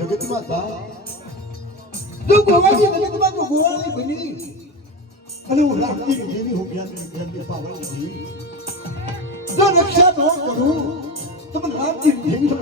જગતમાં થા જો ગોવાજી જગતમાં તો ગોવાળી બની અને હું રાખતી જેવી હું જ્ઞાન પાવન જી જો રક્ષા ન કરું તો મને રાખતી જેવી તો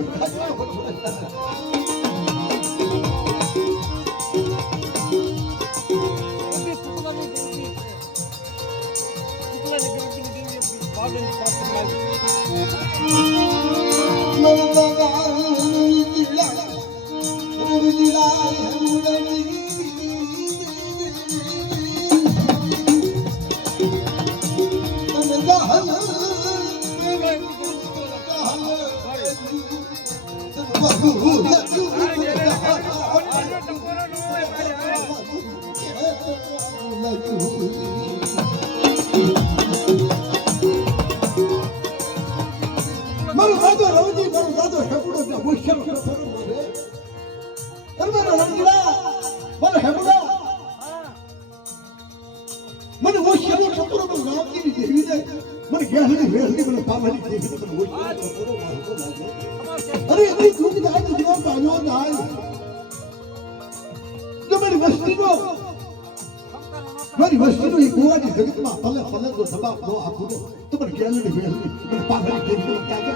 મારી વસ્તીનો એ ગોવાની જગતમાં ફલે ફલે તો સબાબ નો આપું તો મને ગેલડી વેલડી મને પાગલ દેવી કાગે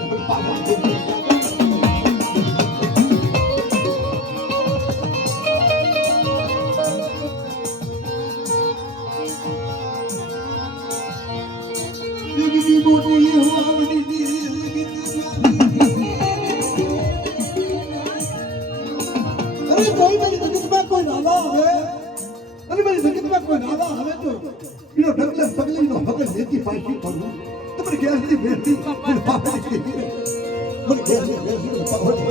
મને પાગલ દેવી દીદી મોટી હોવડી દીદી અરે કોઈ મારી જગતમાં કોઈ નાલા હવે અને મારી જગતમાં કોઈ નાલા હવે તો એનો ઢગલે પગલીનો હવે લેતી પાછી પડવું તો મને ગેસની બેસતી મને પાપડી કેવી મને ગેસની બેસતી પાપડી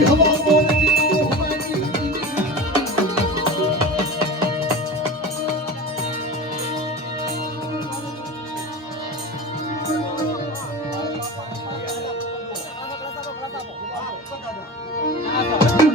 હવા